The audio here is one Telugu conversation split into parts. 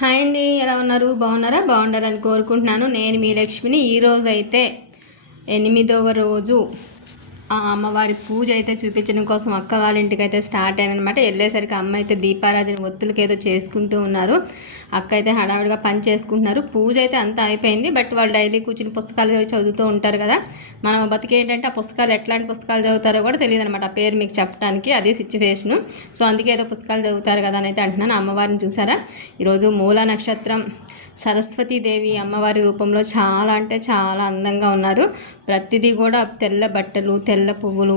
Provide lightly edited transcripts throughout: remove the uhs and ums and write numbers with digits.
హాయ్ అండి, ఎలా ఉన్నారు? బాగున్నారా? బాగుండాలని కోరుకుంటున్నాను. నేను మీ లక్ష్మిని. ఈరోజు అయితే 8వ రోజు అమ్మవారి పూజ అయితే చూపించడం కోసం అక్క వాళ్ళ ఇంటికి అయితే స్టార్ట్ అయ్యానమాట. వెళ్ళేసరికి అమ్మ అయితే దీపారాజన ఒత్తులకి ఏదో చేసుకుంటూ ఉన్నారు. అక్క అయితే హడావిడిగా పని చేసుకుంటున్నారు. పూజ అయితే అంతా అయిపోయింది. బట్ వాళ్ళు డైలీ కూర్చుని పుస్తకాలు చదువుతూ ఉంటారు కదా. మనం బతికేంటంటే ఆ పుస్తకాలు ఎట్లాంటి పుస్తకాలు చదువుతారో కూడా తెలియదు అనమాట. ఆ పేరు మీకు చెప్పడానికి అది సిచ్యువేషను. సో అందుకే ఏదో పుస్తకాలు చదువుతారు కదా అని అయితే అంటున్నాను. అమ్మవారిని చూసారా? ఈరోజు మూలా నక్షత్రం, సరస్వతీదేవి అమ్మవారి రూపంలో చాలా అంటే చాలా అందంగా ఉన్నారు. ప్రతిదీ కూడా తెల్ల బట్టలు, తెల్ల పువ్వులు.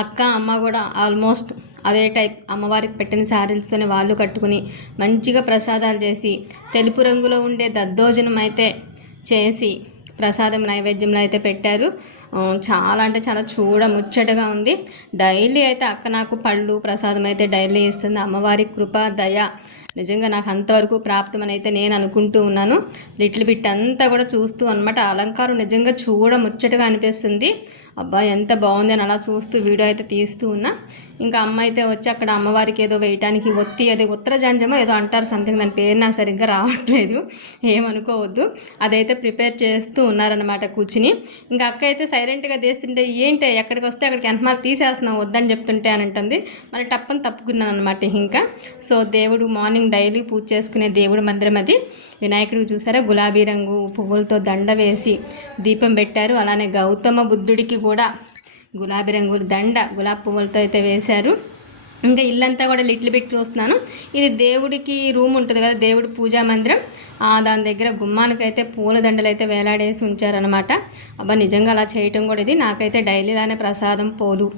అక్క అమ్మ కూడా ఆల్మోస్ట్ అదే టైప్ అమ్మవారికి పెట్టిన శారీలతోనే వాళ్ళు కట్టుకుని మంచిగా ప్రసాదాలు చేసి తెలుపు రంగులో ఉండే దద్దోజనం అయితే చేసి ప్రసాదం నైవేద్యంలో అయితే పెట్టారు. చాలా అంటే చాలా ముచ్చటగా ఉంది. డైలీ అయితే అక్క నాకు పళ్ళు ప్రసాదం అయితే డైలీ ఇస్తుంది. అమ్మవారి కృప దయ నిజంగా నాకు అంతవరకు ప్రాప్తమని అయితే నేను అనుకుంటూ ఉన్నాను. లిటిల్ బిట్ అంతా కూడా చూస్తూ అనమాట. అలంకారం నిజంగా ముచ్చటగా అనిపిస్తుంది. అబ్బా ఎంత బాగుంది అని అలా చూస్తూ వీడియో అయితే తీస్తూ ఉన్నా. ఇంకా అమ్మ అయితే వచ్చి అక్కడ అమ్మవారికి ఏదో వేయటానికి ఒత్తి, అది ఉత్తర జంజమో ఏదో అంటారు సంథింగ్, దాని పేరు నాకు సరిగ్గా రావట్లేదు, ఏమనుకోవద్దు. అదైతే ప్రిపేర్ చేస్తూ ఉన్నారనమాట కూర్చుని. ఇంకా అక్క అయితే సైలెంట్గా తీస్తుంటే ఏంటి ఎక్కడికి వస్తే అక్కడికి ఎంతమారు తీసేస్తున్నాం వద్దని చెప్తుంటే అని అంటుంది. మరి టప్పని తప్పుకున్నాను అనమాట. ఇంకా సో దేవుడు మార్నింగ్ డైలీ పూజ చేసుకునే దేవుడు మందిరం అది. వినాయకుడికి చూసారా గులాబీ రంగు పువ్వులతో దండ వేసి దీపం పెట్టారు. అలానే గౌతమ బుద్ధుడికి కూడా గులాబీ రంగు దండ గులాబీ పువ్వులతో అయితే వేశారు. ఇంకా ఇల్లంతా కూడా లిటిల్ బిట్ చూస్తున్నాను. ఇది దేవుడికి రూమ్ ఉంటుంది కదా, దేవుడి పూజా మందిరం. దాని దగ్గర గుమ్మానికి అయితే పూల దండలు అయితే వేలాడేసి ఉంచారనమాట. అబ్బా నిజంగా అలా చేయటం కూడా ఇది నాకైతే డైలీలానే ప్రసాదం పూలు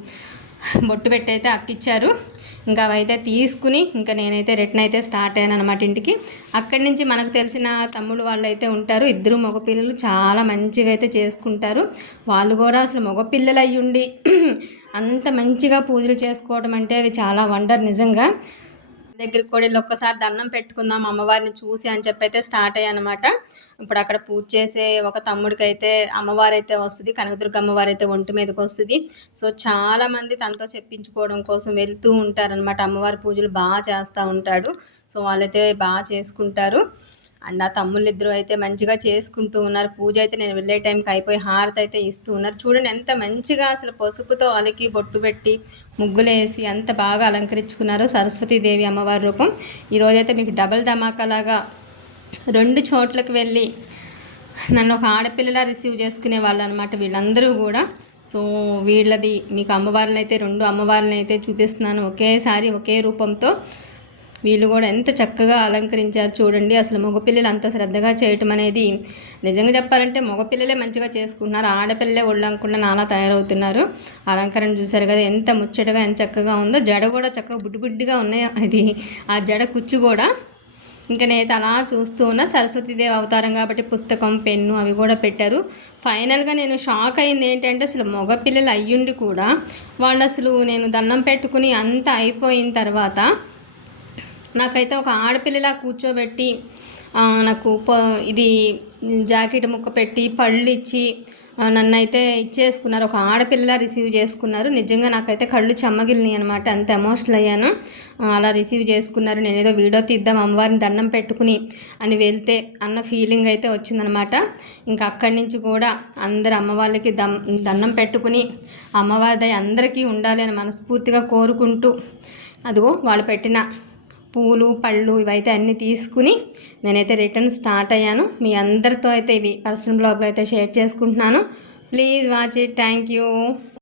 బొట్టు పెట్టి అయితే అక్కిచ్చారు. ఇంకా అవైతే తీసుకుని ఇంకా నేనైతే రిటర్న్ అయితే స్టార్ట్ అయ్యాను అనమాట ఇంటికి. అక్కడి నుంచి మనకు తెలిసిన తమ్ముడు వాళ్ళు అయితే ఉంటారు. ఇద్దరు మగపిల్లలు చాలా మంచిగా అయితే చేసుకుంటారు. వాళ్ళు కూడా అసలు మగపిల్లలు అయ్యుండి అంత మంచిగా పూజలు చేసుకోవడం అంటే అది చాలా వండర్ నిజంగా. దగ్గరికి కూడా వెళ్ళి ఒక్కసారి దండం పెట్టుకుందాం అమ్మవారిని చూసి అని చెప్పి అయితే స్టార్ట్ అయ్యానమాట. ఇప్పుడు అక్కడ పూజ చేసే ఒక తమ్ముడికి అయితే అమ్మవారు అయితే వస్తుంది, కనకదుర్గ అమ్మవారు అయితే ఒంటి మీదకి వస్తుంది. సో చాలామంది తనతో చెప్పించుకోవడం కోసం వెళ్తూ ఉంటారనమాట. అమ్మవారి పూజలు బాగా చేస్తూ ఉంటాడు. సో వాళ్ళైతే బాగా చేసుకుంటారు. అండ్ ఆ తమ్ముళ్ళు ఇద్దరు అయితే మంచిగా చేసుకుంటూ ఉన్నారు. పూజ అయితే నేను వెళ్ళే టైంకి అయిపోయి హారతి అయితే ఇస్తూ ఉన్నారు. చూడండి ఎంత మంచిగా అసలు పసుపుతో అలికి బొట్టు పెట్టి ముగ్గులేసి అంత బాగా అలంకరించుకున్నారు సరస్వతీదేవి అమ్మవారి రూపం. ఈరోజైతే మీకు డబల్ ధమాకాలాగా 2 చోట్లకు వెళ్ళి నన్ను ఒక ఆడపిల్లలా రిసీవ్ చేసుకునే వాళ్ళు అనమాట వీళ్ళందరూ కూడా. సో వీళ్ళది మీకు అమ్మవారిని అయితే 2 అమ్మవారిని అయితే చూపిస్తున్నాను ఒకేసారి ఒకే రూపంతో. వీళ్ళు కూడా ఎంత చక్కగా అలంకరించారు చూడండి. అసలు మగపిల్లలు అంత శ్రద్ధగా చేయటం అనేది నిజంగా చెప్పాలంటే మగపిల్లలే మంచిగా చేసుకుంటున్నారు, ఆడపిల్లలే ఒళ్ళనుకుండా నాలా తయారవుతున్నారు. అలంకరణ చూసారు కదా ఎంత ముచ్చటగా ఎంత చక్కగా ఉందో. జడ కూడా చక్కగా బుడ్డిగా ఉన్నాయి. అది ఆ జడ కుచ్చు కూడా. ఇంకా నేనైతే అలా చూస్తూ ఉన్నా. సరస్వతీదేవి అవతారం కాబట్టి పుస్తకం పెన్ను అవి కూడా పెట్టారు. ఫైనల్గా నేను షాక్ అయింది ఏంటంటే అసలు మగపిల్లలు అయ్యుండి కూడా వాళ్ళు అసలు నేను దండం పెట్టుకుని అంత అయిపోయిన తర్వాత నాకైతే ఒక ఆడపిల్లలా కూర్చోబెట్టి నాకు ఇది జాకెట్ ముక్క పెట్టి పళ్ళు ఇచ్చి నన్ను అయితే ఇచ్చేసుకున్నారు. ఒక ఆడపిల్లలా రిసీవ్ చేసుకున్నారు. నిజంగా నాకైతే కళ్ళు చెమ్మగిలినాయి అనమాట. అంత ఎమోషనల్ అయ్యాను. అలా రిసీవ్ చేసుకున్నారు. నేను ఏదో వీడియో తీద్దాం అమ్మవారిని దండం పెట్టుకుని అని వెళ్తే అన్న ఫీలింగ్ అయితే వచ్చిందనమాట. ఇంకా అక్కడి నుంచి కూడా అందరు అమ్మవారికి దండం పెట్టుకుని అమ్మవారి అందరికీ ఉండాలి అని మనస్ఫూర్తిగా కోరుకుంటూ అదిగో వాళ్ళు పెట్టిన పూలు పళ్ళు ఇవైతే అన్నీ తీసుకుని నేనైతే రిటర్న్ స్టార్ట్ అయ్యాను. మీ అందరితో అయితే ఇవి పర్సనల్ బ్లాగ్లో అయితే షేర్ చేసుకుంటున్నాను. Please watch it. Thank you.